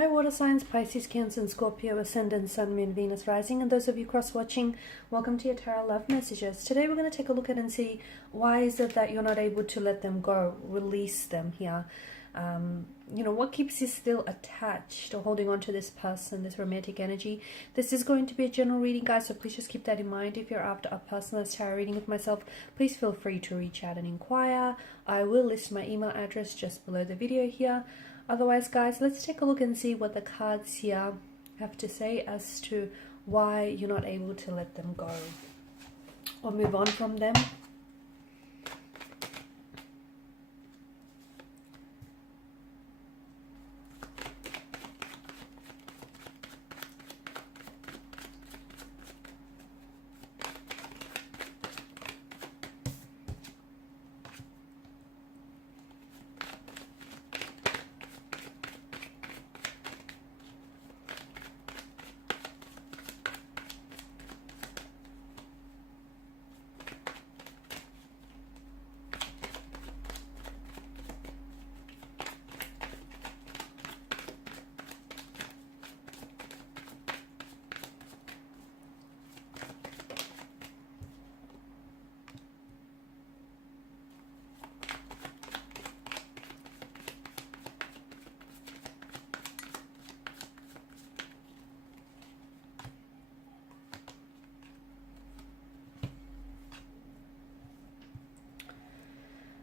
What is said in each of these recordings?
Hi water signs, Pisces, Cancer and Scorpio, Ascendant, Sun, Moon, Venus, Rising, and those of you cross-watching, welcome to your Tarot Love Messages. Today we're going to take a look at and see why is it that you're not able to let them go, release them here. What keeps you still attached or holding on to this person, this romantic energy. This is going to be a general reading, guys, so please just keep that in mind. If you're after a personalized tarot reading with myself, please feel free to reach out and inquire. I will list my email address just below the video here. Otherwise, guys, let's take a look and see what the cards here have to say as to why you're not able to let them go or move on from them.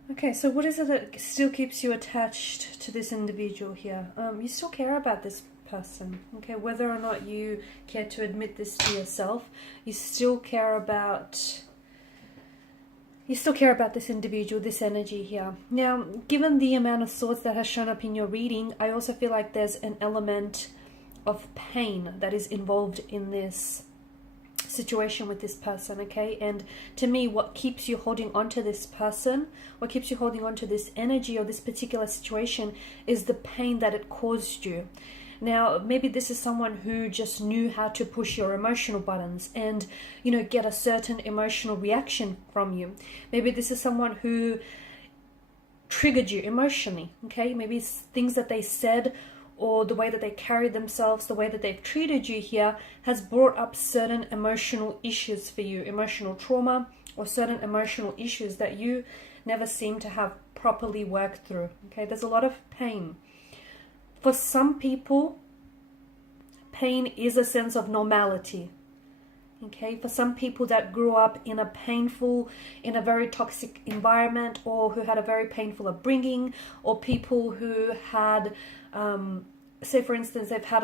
Okay, so what is it that still keeps you attached to this individual here? You still care about this person, okay? Whether or not you care to admit this to yourself, you still care about this individual, this energy here. Now, given the amount of swords that has shown up in your reading, I also feel like there's an element of pain that is involved in this situation with this person, okay? And to me, what keeps you holding on to this person, what keeps you holding on to this energy or this particular situation is the pain that it caused you. Now, maybe this is someone who just knew how to push your emotional buttons and, get a certain emotional reaction from you. Maybe this is someone who triggered you emotionally, okay? Maybe it's things that they said or the way that they carry themselves, the way that they've treated you here has brought up certain emotional issues for you, emotional trauma or certain emotional issues that you never seem to have properly worked through, okay? There's a lot of pain. For some people, pain is a sense of normality, okay? For some people that grew up in a very toxic environment or who had a very painful upbringing, or people who had say for instance they've had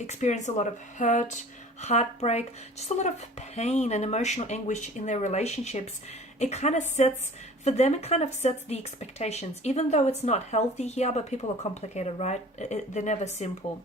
experienced a lot of hurt, heartbreak, just a lot of pain and emotional anguish in their relationships, it kind of sets the expectations, even though it's not healthy here. But people are complicated, right? They're never simple.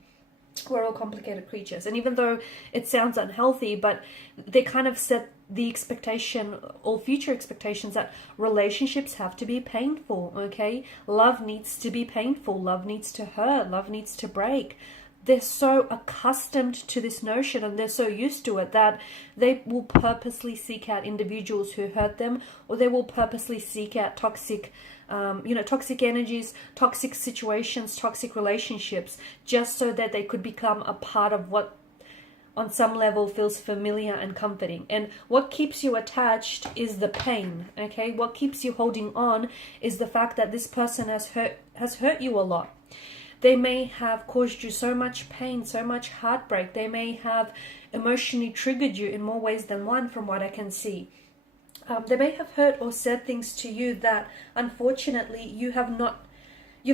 We're all complicated creatures, and even though it sounds unhealthy, but they kind of set the expectation, all future expectations, that relationships have to be painful, okay? Love needs to be painful, love needs to hurt, love needs to break. They're so accustomed to this notion and they're so used to it that they will purposely seek out individuals who hurt them, or they will purposely seek out toxic energies, toxic situations, toxic relationships, just so that they could become a part of what on some level feels familiar and comforting. And what keeps you attached is the pain, okay? What keeps you holding on is the fact that this person has hurt you a lot. They may have caused you so much pain, so much heartbreak. They may have emotionally triggered you in more ways than one, from what I can see. They may have hurt or said things to you that unfortunately you've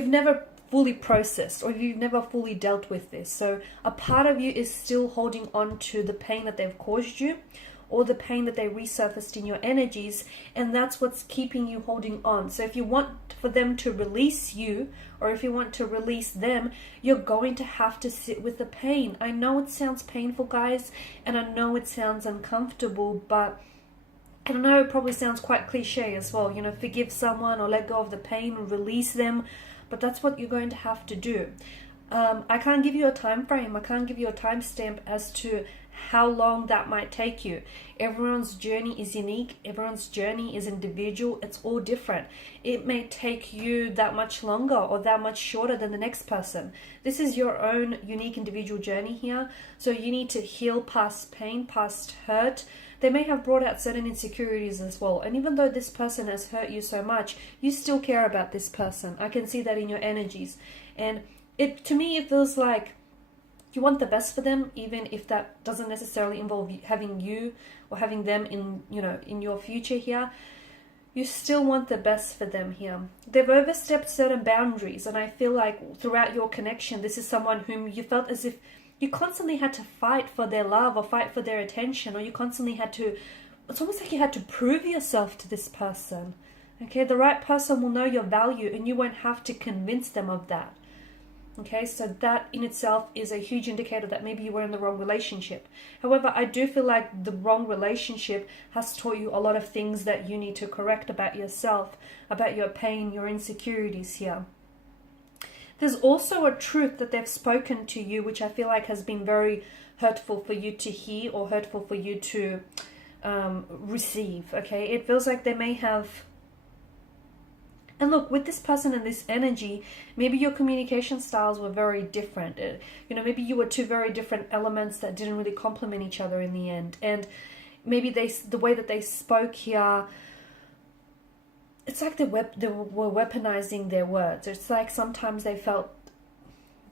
never fully processed, or you've never fully dealt with this. So a part of you is still holding on to the pain that they've caused you, or the pain that they resurfaced in your energies, and that's what's keeping you holding on. So if you want for them to release you, or if you want to release them, you're going to have to sit with the pain. I know it sounds painful, guys, and I know it sounds uncomfortable, but I don't know, it probably sounds quite cliche as well, forgive someone or let go of the pain or release them, but that's what you're going to have to do. I can't give you a time frame, I can't give you a timestamp as to how long that might take you. Everyone's journey is unique. Everyone's journey is individual. It's all different. It may take you that much longer or that much shorter than the next person. This is your own unique individual journey here. So you need to heal past pain, past hurt. They may have brought out certain insecurities as well. And even though this person has hurt you so much, you still care about this person. I can see that in your energies. And to me, it feels like you want the best for them, even if that doesn't necessarily involve having you or having them in, in your future here. You still want the best for them here. They've overstepped certain boundaries, and I feel like throughout your connection, this is someone whom you felt as if you constantly had to fight for their love or fight for their attention, or you constantly had to, it's almost like you had to prove yourself to this person. Okay, the right person will know your value and you won't have to convince them of that. Okay, so that in itself is a huge indicator that maybe you were in the wrong relationship. However, I do feel like the wrong relationship has taught you a lot of things that you need to correct about yourself, about your pain, your insecurities here. There's also a truth that they've spoken to you, which I feel like has been very hurtful for you to hear or hurtful for you to receive. Okay, it feels like they may have. And look, with this person and this energy, maybe your communication styles were very different. Maybe you were two very different elements that didn't really complement each other in the end. And maybe the way that they spoke here, it's like they were weaponizing their words. It's like sometimes they felt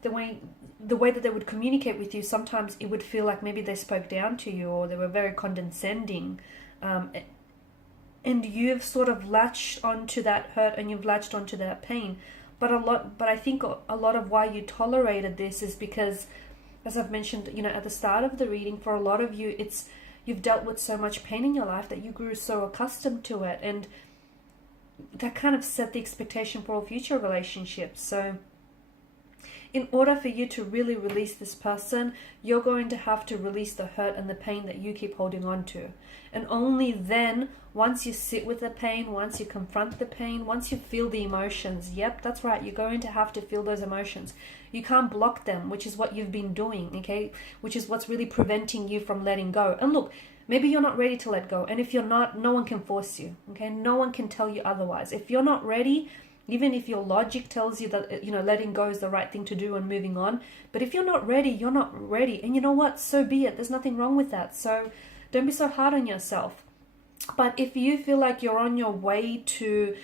the way that they would communicate with you, sometimes it would feel like maybe they spoke down to you or they were very condescending. And you've sort of latched onto that hurt and you've latched onto that pain. But I think a lot of why you tolerated this is because, as I've mentioned, at the start of the reading, for a lot of you, you've dealt with so much pain in your life that you grew so accustomed to it. And that kind of set the expectation for all future relationships. So in order for you to really release this person, you're going to have to release the hurt and the pain that you keep holding on to. And only then, once you sit with the pain, once you confront the pain, once you feel the emotions, yep, that's right, you're going to have to feel those emotions. You can't block them, which is what you've been doing, okay? Which is what's really preventing you from letting go. And look, maybe you're not ready to let go. And if you're not, no one can force you, okay? No one can tell you otherwise. If you're not ready, even if your logic tells you that, letting go is the right thing to do and moving on. But if you're not ready, you're not ready. And you know what? So be it. There's nothing wrong with that. So don't be so hard on yourself. But if you feel like you're on your way to,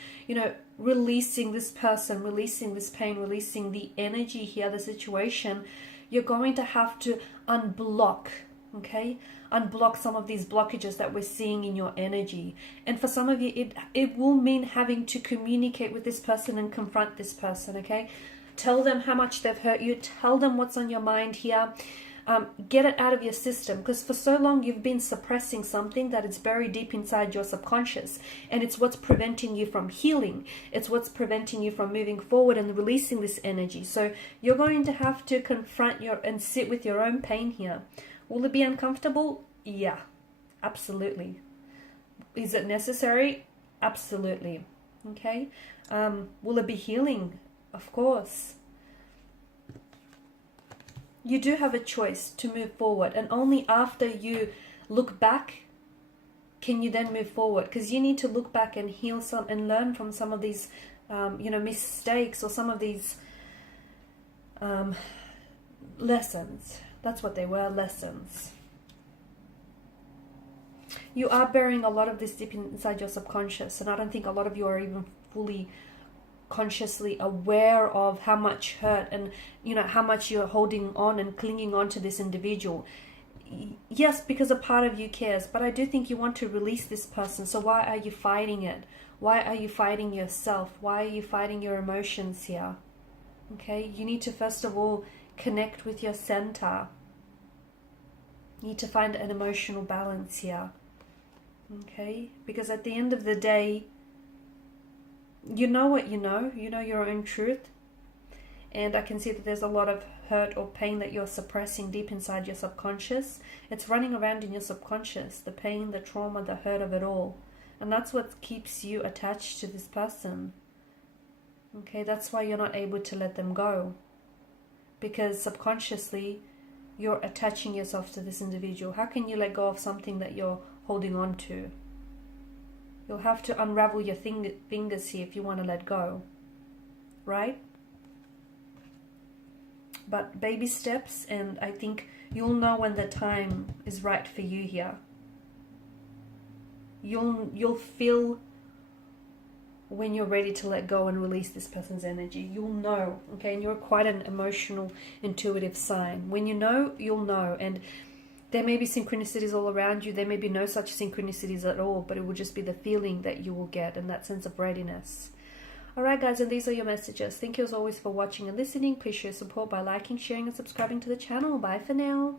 releasing this person, releasing this pain, releasing the energy here, the situation, you're going to have to unblock, okay? Unblock some of these blockages that we're seeing in your energy. And for some of you, it will mean having to communicate with this person and confront this person, okay? Tell them how much they've hurt you. Tell them what's on your mind here. Get it out of your system, because for so long you've been suppressing something that is buried deep inside your subconscious, and it's what's preventing you from healing. It's what's preventing you from moving forward and releasing this energy. So you're going to have to confront and sit with your own pain here. Will it be uncomfortable? Yeah, absolutely. Is it necessary? Absolutely. Okay. Will it be healing? Of course. You do have a choice to move forward, and only after you look back can you then move forward, because you need to look back and heal some and learn from some of these mistakes or some of these lessons. That's what they were, lessons. You are bearing a lot of this deep inside your subconscious, and I don't think a lot of you are even fully consciously aware of how much hurt and how much you're holding on and clinging on to this individual. Yes, because a part of you cares, but I do think you want to release this person. So why are you fighting it? Why are you fighting yourself? Why are you fighting your emotions here? Okay, you need to first of all connect with your center. You need to find an emotional balance here. Okay, because at the end of the day, you know what you know your own truth. And I can see that there's a lot of hurt or pain that you're suppressing deep inside your subconscious. It's running around in your subconscious, the pain, the trauma, the hurt of it all. And that's what keeps you attached to this person. Okay, that's why you're not able to let them go. Because subconsciously, you're attaching yourself to this individual? How can you let go of something that you're holding on to? You'll have to unravel your fingers here if you want to let go, right? But baby steps, and I think you'll know when the time is right for you here. You'll feel when you're ready to let go and release this person's energy. You'll know, okay? And you're quite an emotional, intuitive sign. When you know, you'll know. And there may be synchronicities all around you. There may be no such synchronicities at all, but it will just be the feeling that you will get and that sense of readiness. Alright guys, and these are your messages. Thank you as always for watching and listening. Please show your support by liking, sharing and subscribing to the channel. Bye for now.